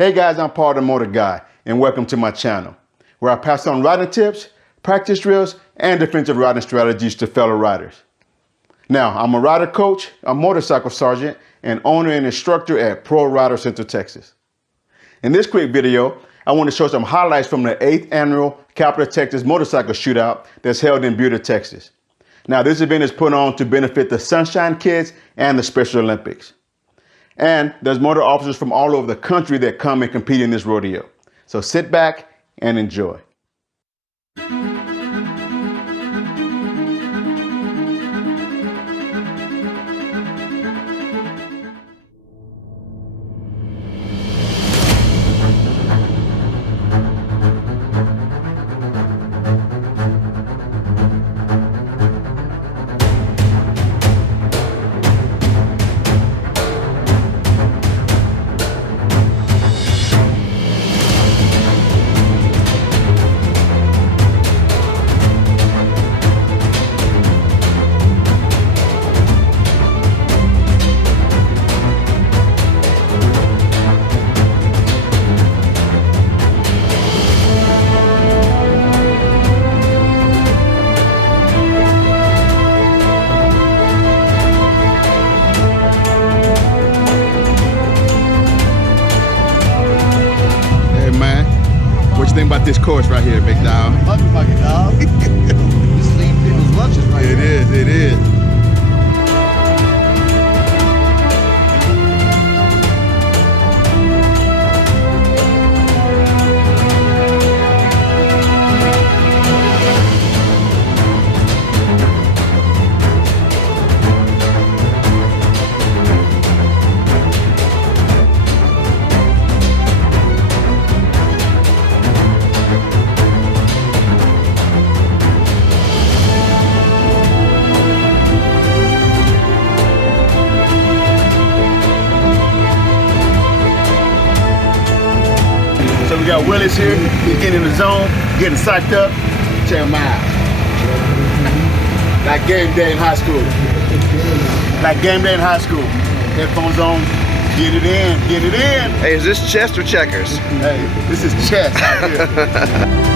Hey guys, I'm Paul the Motor Guy, and welcome to my channel, where I pass on riding tips, practice drills, and defensive riding strategies to fellow riders. Now, I'm a rider coach, a motorcycle sergeant, and owner and instructor at ProRider Central Texas. In this quick video, I want to show some highlights from the 8th annual Capital Texas Motorcycle Shootout that's held in Buda, Texas. Now, this event is put on to benefit the Sunshine Kids and the Special Olympics. And there's motor officers from all over the country that come and compete in this rodeo. So sit back and enjoy. What you think about this course right here, big dog? Love you, fucking dog. This is eating people's lunches right here. It is. So we got Willis here, he's getting in the zone, getting psyched up. Check him out. Like game day in high school. Like game day in high school. Headphones on, get it in, get it in. Hey, is this chest or checkers? Hey, this is chess right here.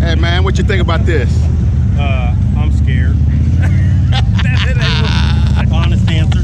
Hey man, what you think about this? I'm scared. Honest answer.